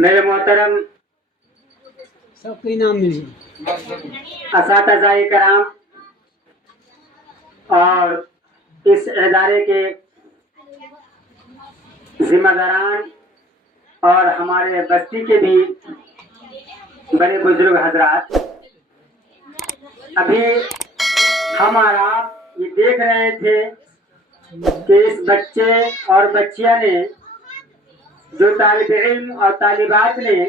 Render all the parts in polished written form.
میرے محترم سب کو انعام ملی. اساتذہ کرام اور اس ادارے کے ذمہ داران اور ہمارے بستی کے بھی بڑے بزرگ حضرات، ابھی ہم اور آپ یہ دیکھ رہے تھے کہ اس بچے اور بچیاں نے، جو طالب علم اور طالبات نے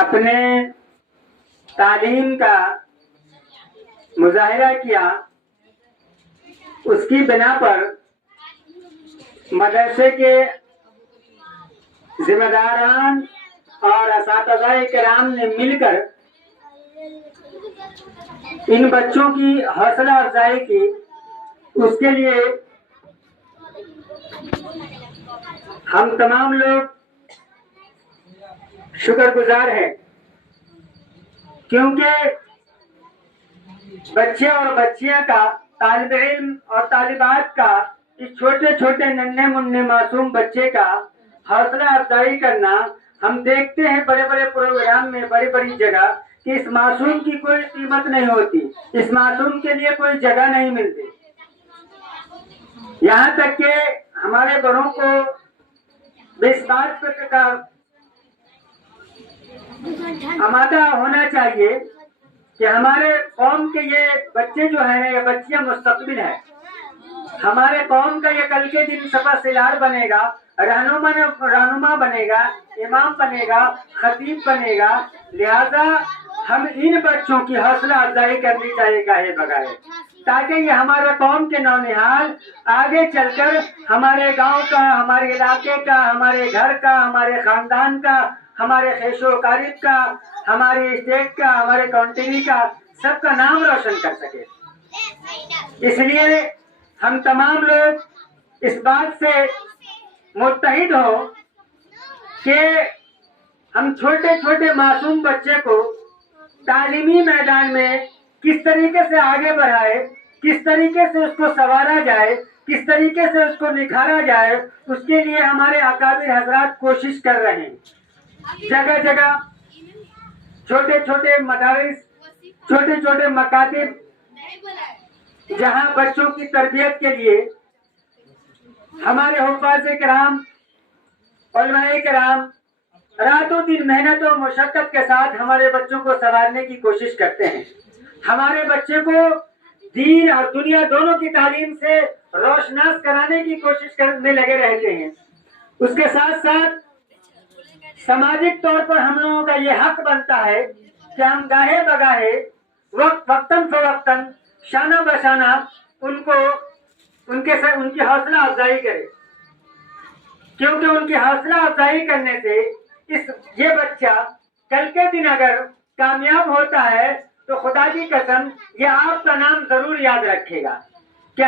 اپنے تعلیم کا مظاہرہ کیا، اس کی بنا پر مدرسے کے ذمہ داران اور اساتذہ کرام نے مل کر ان بچوں کی حوصلہ افزائی کی. اس کے لیے ہم تمام لوگ شکر گزار ہیں، کیونکہ بچے اور بچیاں کا، طالب علم اور طالبات کا، اس چھوٹے چھوٹے ننھے منھے معصوم بچے کا حوصلہ افزائی کرنا. ہم دیکھتے ہیں بڑے بڑے پروگرام میں، بڑی بڑی جگہ، کہ اس معصوم کی کوئی قیمت نہیں ہوتی، اس معصوم کے لیے کوئی جگہ نہیں ملتی. یہاں تک کہ ہمارے بڑوں کو اس بات کا آمادہ ہونا چاہیے کہ ہمارے قوم کے یہ بچے جو ہیں، یہ بچیاں مستقبل ہیں. ہمارے قوم کا یہ کل کے دن سپہ سالار بنے گا، رہنما بنے گا، امام بنے گا، خطیب بنے گا. لہذا ہم ان بچوں کی حوصلہ افزائی کرنی چاہیے گاہے بگاہے، تاکہ یہ ہمارے قوم کے نونہال آگے چل کر ہمارے گاؤں کا، ہمارے علاقے کا، ہمارے گھر کا، ہمارے خاندان کا، ہمارے خیش و قارب کا، ہمارے اسٹیٹ کا، ہمارے کانٹری کا، سب کا نام روشن کر سکے. اس لیے ہم تمام لوگ اس بات سے متحد ہو کہ ہم چھوٹے چھوٹے معصوم بچے کو تعلیمی میدان میں کس طریقے سے آگے بڑھائے، کس طریقے سے اس کو سنوارا جائے، کس طریقے سے اس کو نکھارا جائے. اس کے لیے ہمارے اکابر حضرات کوشش کر رہے ہیں. جگہ جگہ چھوٹے چھوٹے مدارس، چھوٹے چھوٹے مکاتب، جہاں بچوں کی تربیت کے لیے ہمارے حفاظ کرام، علماء کرام راتوں دن محنت و مشقت کے ساتھ ہمارے بچوں کو سنوارنے کی کوشش کرتے ہیں. ہمارے بچے کو دین اور دنیا دونوں کی تعلیم سے روشناس کرانے کی کوشش میں لگے رہتے ہیں. اس کے ساتھ ساتھ سماجک طور پر ہم لوگوں کا یہ حق بنتا ہے کہ ہم گاہے بگاہے، وقتاً فوقتاً، شانہ بشانہ ان کی حوصلہ افزائی کرے. کیونکہ ان کی حوصلہ افزائی کرنے سے یہ بچہ کل کے دن اگر کامیاب ہوتا ہے تو خدا کی قسم یہ آپ کا نام ضرور یاد رکھے گا کہ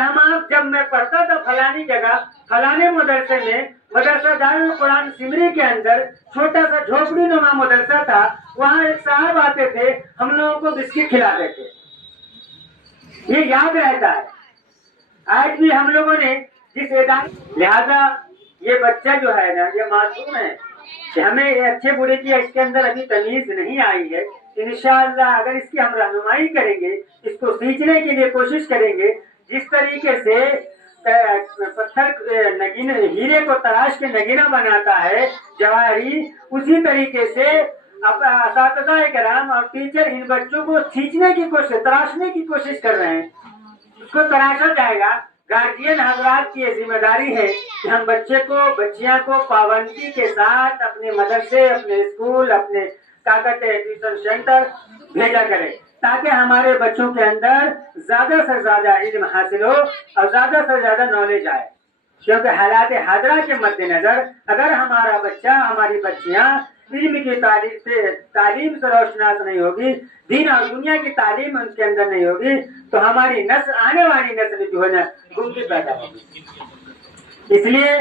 جب میں پڑھتا تھا فلانی جگہ، فلانے مدرسے میں، مدرسہ دارالقرآن سمری کے اندر چھوٹا سا جھوپڑی نما مدرسہ تھا، وہاں ایک صاحب آتے تھے، ہم لوگوں کو بسکٹ کھلاتے تھے. یہ یاد رہتا ہے. آج بھی ہم لوگوں نے جس ادارے، لہذا یہ بچہ جو ہے نا، یہ معصوم ہے کہ ہمیں اچھے برے کی اس کے اندر ابھی تمیز نہیں آئی ہے. انشاءاللہ اگر اس کی ہم رہنمائی کریں گے، اس کو سیکھنے کے لیے کوشش کریں گے، جس طریقے سے پتھر ہیرے کو تراش کے نگینہ بناتا ہے جواہری، اسی طریقے سے اساتذہ کرام اور ٹیچر ان بچوں کو کھینچنے کی کوشش، تراشنے کی کوشش کر رہے ہیں. اس کو تراشا جائے گا. گارجین حضرات کی یہ ذمہ داری ہے کہ ہم بچیاں کو پابندی کے ساتھ اپنے مدرسے، اپنے اسکول، اپنے ٹیوشن سینٹر بھیجا کریں، تاکہ ہمارے بچوں کے اندر زیادہ سے زیادہ علم حاصل ہو اور زیادہ سے زیادہ نالج آئے. کیونکہ حالات حاضرہ کے مد نظر اگر ہمارا بچہ، ہماری بچیاں علم کی تعلیم سے روشناس نہیں ہوگی، دین اور دنیا کی تعلیم ان کے اندر نہیں ہوگی، تو ہماری نسل، آنے والی نسل جو ہے نا، گمراہ پیدا ہوگی. اس لیے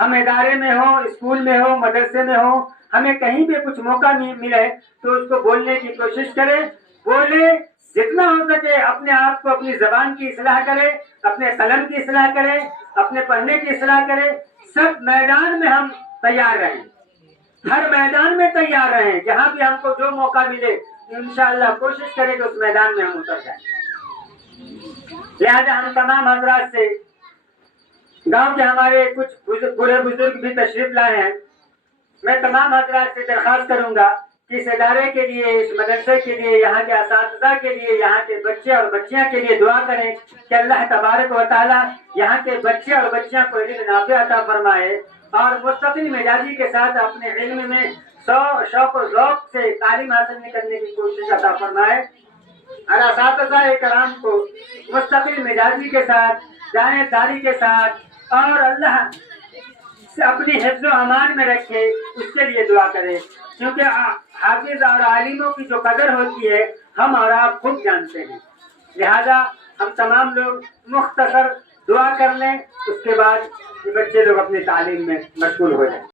ہم ادارے میں ہو، اسکول میں ہو، مدرسے میں ہو، ہمیں کہیں بھی کچھ موقع ملے تو اس کو بولنے کی کوشش کرے. بولے، جتنا ہو سکے اپنے آپ کو، اپنی زبان کی اصلاح کرے، اپنے قلم کی اصلاح کرے، اپنے پڑھنے کی اصلاح کرے. سب میدان میں ہم تیار رہیں. ہر میدان میں تیار رہیں، جہاں بھی ہم کو جو موقع ملے انشاءاللہ کوشش کریں کہ اس میدان میں ہم اتر جائیں۔ لہذا ہم تمام حضرات سے، گاؤں کے ہمارے کچھ بڑے بزرگ بھی تشریف لائے ہیں، میں تمام حضرات سے درخواست کروں گا کہ اس ادارے کے لیے، اس مدرسے کے لیے، یہاں کے اساتذہ کے لیے، یہاں کے بچے اور بچیاں کے لیے دعا کریں کہ اللہ تبارک و تعالی یہاں کے بچے اور بچیاں کو علم نافع عطا فرمائے اور مستقل مزاجی کے ساتھ اپنے علم میں شوق و ذوق سے تعلیم حاصل کرنے کی کوشش عطا فرمائے، اور اساتذہ کرام کو مستقل مزاجی کے ساتھ، جانبداری کے ساتھ اور اللہ سے اپنی حفظ و امان میں رکھے، اس کے لیے دعا کرے، کیونکہ حافظ اور عالموں کی جو قدر ہوتی ہے ہم اور آپ خود جانتے ہیں۔ لہذا ہم تمام لوگ مختصر دعا کر لیں، اس کے بعد یہ بچے لوگ اپنی تعلیم میں مشغول ہو جائیں۔